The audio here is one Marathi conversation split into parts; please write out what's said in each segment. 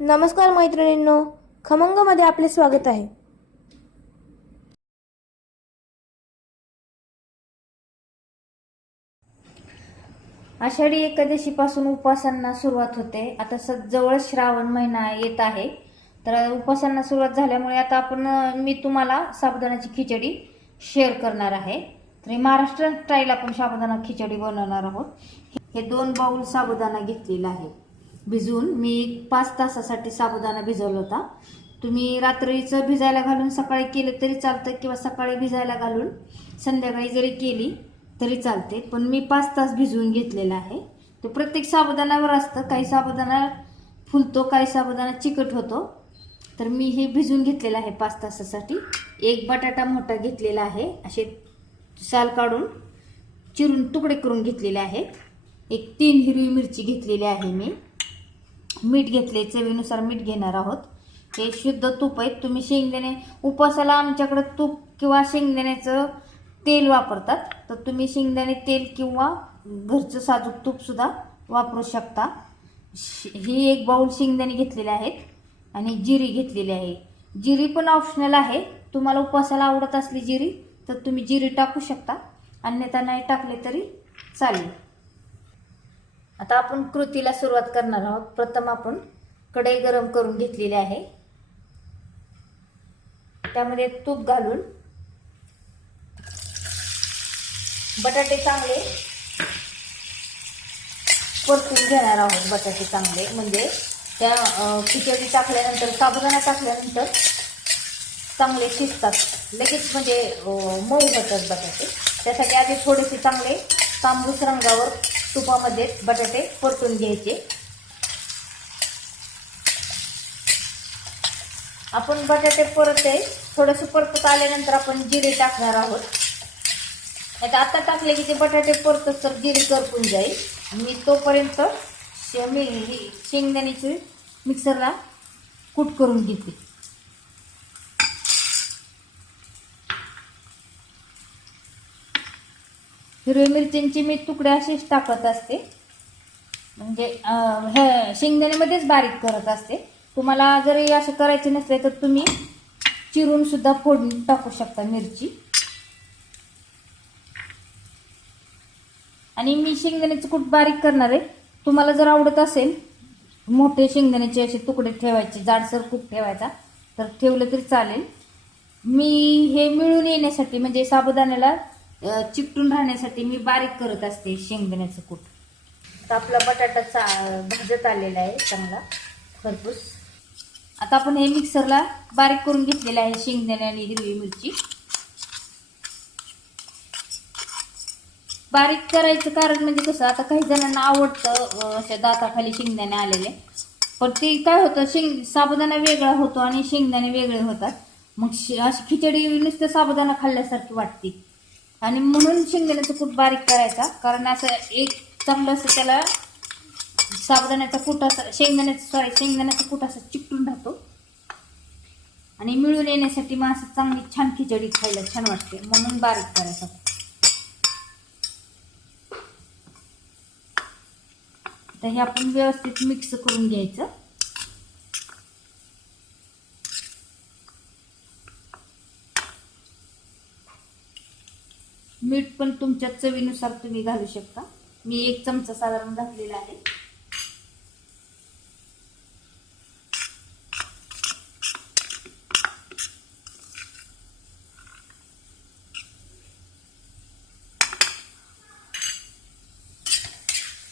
नमस्कार मैत्रिणींनो, खमंगमध्ये आपले स्वागत आहे. आषाढी एकादशीपासून उपवासांना सुरुवात होते. आता जवळ श्रावण महिना येत आहे, तर उपवासांना सुरुवात झाल्यामुळे आता मी तुम्हाला साबुदाण्याची खिचडी शेअर करणार आहे. तर महाराष्ट्रीयन स्टाईल आपण साबुदाणा खिचडी बनवणार आहोत. हे 2 बाउल साबुदाणा घेतलेला आहे भिजवून. मी 5 तासासाठी साबुदाणा भिजवला होता. तुम्ही रात्रीचं भिजायला घालून सकाळी केलं तरी चालतं, किंवा सकाळी भिजायला घालून संध्याकाळी जरी केली तरी चालते. पण मी 5 तास भिजवून घेतलेला आहे. तो प्रत्येक साबुदाण्यावर असतं, काही साबुदाणा फुलतो, काही साबुदाणा चिकट होतो. तर मी हे भिजवून घेतलेलं आहे 5 तासासाठी. एक बटाटा मोठा घेतलेला आहे, असे साल काढून चिरून तुकडे करून घेतलेले आहेत. एक 3 हिरवी मिरची घेतलेली आहे मी. मीठ घेतले, चवीनुसार मीठ घेणार आहोत. हे शुद्ध तूप आहे. तुम्ही शेंगदाणे उपवासाला आमच्याकडे तूप किंवा शेंगदाण्याचं तेल वापरतात, तर तुम्ही शेंगदाणे तेल किंवा घरचं साजूक तूप सुद्धा वापरू शकता. ही 1 बाउल शेंगदाणे घेतलेले आहेत आणि जिरी घेतलेली आहे. जिरी पण ऑप्शनल आहे. तुम्हाला उपवासाला आवडत असली जिरी तर तुम्ही जिरी टाकू शकता, अन्यथा नाही टाकले तरी चालेल. आता आपण कृतीला सुरुवात करणार आहोत. प्रथम आपण कढई गरम करून घेतलेली आहे. त्यामध्ये तूप घालून बटाटे चांगले परतून घेणार आहोत. बटाटे चांगले म्हणजे त्या खिचडी टाकल्यानंतर, साबुदाणा टाकल्यानंतर चांगले शिजतात लगेच, म्हणजे मऊ होतात बटाटे. त्यासाठी आधी थोडेसे चांगले तांबूस रंगावर तुपामध्ये बटाटे परतून घ्यायचे. आपण बटाटे थोडेसे परतत आल्यानंतर आपण जिरे टाकणार आहोत. आता टाकले की ते बटाटे परतत तर जिरे करपून जाईल. मी तोपर्यंत शेंगदाण्याची मिक्सरला कूट करून घेते. हिरव्या मिरच्यांचे मी तुकडे असेच टाकत असते, म्हणजे शेंगदाण्यामध्येच बारीक करत असते. तुम्हाला जरी असं करायचे नसले तर तुम्ही चिरून सुद्धा फोडून टाकू शकता मिरची. आणि मी शेंगदाण्याचं कूट बारीक करणार आहे. तुम्हाला जर आवडत असेल मोठे शेंगदाण्याचे असे तुकडे ठेवायचे, जाडसर कूट ठेवायचा, तर ठेवलं तरी चालेल. मी हे मिळून येण्यासाठी, म्हणजे साबुदाण्याला चिकटून राहण्यासाठी मी बारीक करत असते शेंगदाण्याचं कूट. तर आपला बटाटा भाजत आलेला आहे चांगला खरपूस. आता आपण हे मिक्सरला बारीक करून घेतलेलं आहे शेंगदाणे आणि हिरवी मिरची. बारीक करायचं कारण म्हणजे कसं, आता काही जणांना आवडतं अशा दाताखाली शेंगदाणे आलेले, पण ते काय होतं, साबुदाणा वेगळा होतो आणि शेंगदाणे वेगळे होतात. मग अशी खिचडी नुसतं साबुदाणा खाल्ल्यासारखी वाटते. आणि म्हणून शेंगदाण्याचं कूट बारीक करायचा, कारण असं एक चांगलं असं त्याला साबुदाण्याचा कूट असं शेंगदाण्याचा कूट असं चिकटून राहतो. आणि मिळून येण्यासाठी मग असं चांगली छान खिचडी खायला छान वाटते, म्हणून बारीक करायचा. तर हे आपण व्यवस्थित मिक्स करून घ्यायचं. मीठ पण तुमच्या चवीनुसार तुम्ही घालू शकता. मी 1 चमचा साधारण घातलेला आहे.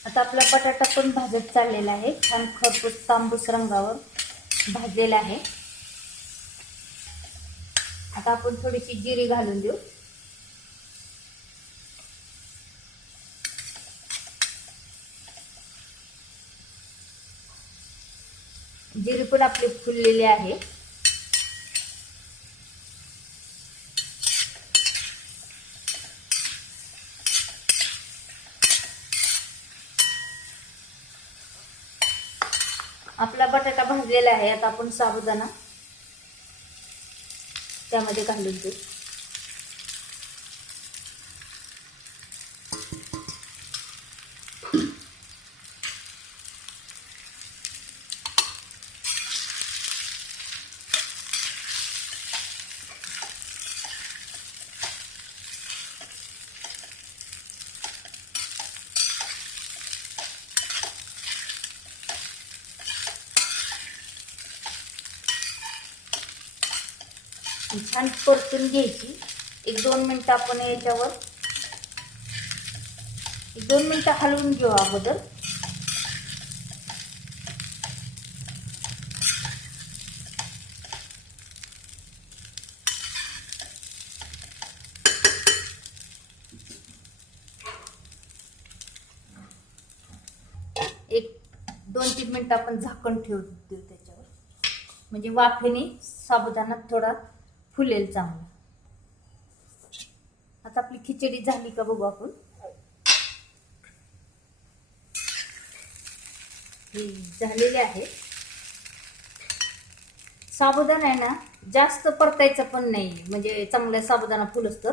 आता आपला बटाटा पण भाजत चाललेला आहे, छान खरपूस तांबूस रंगावर भाजलेला आहे. आता आपण थोडीशी जिरी घालून देऊ. जिरी पण आपली फुललेली आहे. आपला बटाटा भाजलेला आहे. आता आपण साबुदाणा त्यामध्ये घालून देऊ. छान परतून घ्यायची. 1-2 मिनिटं आपण याच्यावर 1-2 मिनिटं हलवून घेऊ अगोदर. एक 2-3 मिनिटं आपण झाकण ठेवू देऊ त्याच्यावर, म्हणजे वाफेने साबुदाणा थोडा फुलेल चांगला. आता आपली खिचडी झाली का बघू आपण. ही झालेली आहे. साबुदाणा आहे ना जास्त परतायचं पण नाही, म्हणजे चांगला साबुदाणा फुलस तर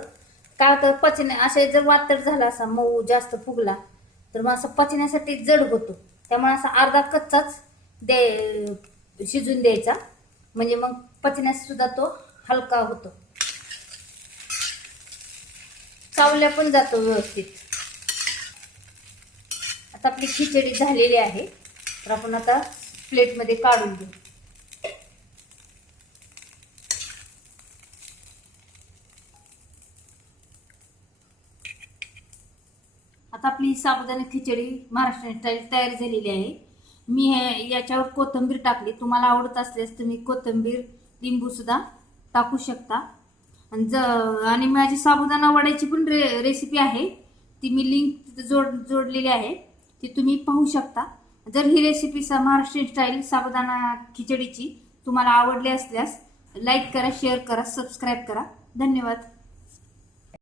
काय होतं पचण्या असे जर वातड झाला असा मऊ जास्त फुगला तर मग असं पचण्यासाठी जड होतो. त्यामुळे असा अर्धा कच्चाच शिजून द्यायचा, म्हणजे मग पचण्यास सुद्धा तो हलका होतो, चावल्या पण जातो व्यवस्थित. आता आपली खिचडी झालेली आहे, तर आपण आता प्लेटमध्ये काढून घेऊ. आता आपली साबुदाणा खिचडी महाराष्ट्रीयन स्टाईल तयार झालेली आहे. मी याच्यावर कोथिंबीर टाकली. तुम्हाला आवडत असल्यास तुम्ही कोथिंबीर लिंबू सुद्धा टाकू शकता. आणि माझी साबुदाणा वड्याची पण रेसिपी आहे, ती मी लिंक जोडलेली आहे, ती तुम्ही पाहू शकता. जर ही रेसिपी महाराष्ट्रीयन स्टाईल साबुदाणा खिचडीची तुम्हाला आवडली असल्यास लाईक करा, शेअर करा, सबस्क्राईब करा. धन्यवाद.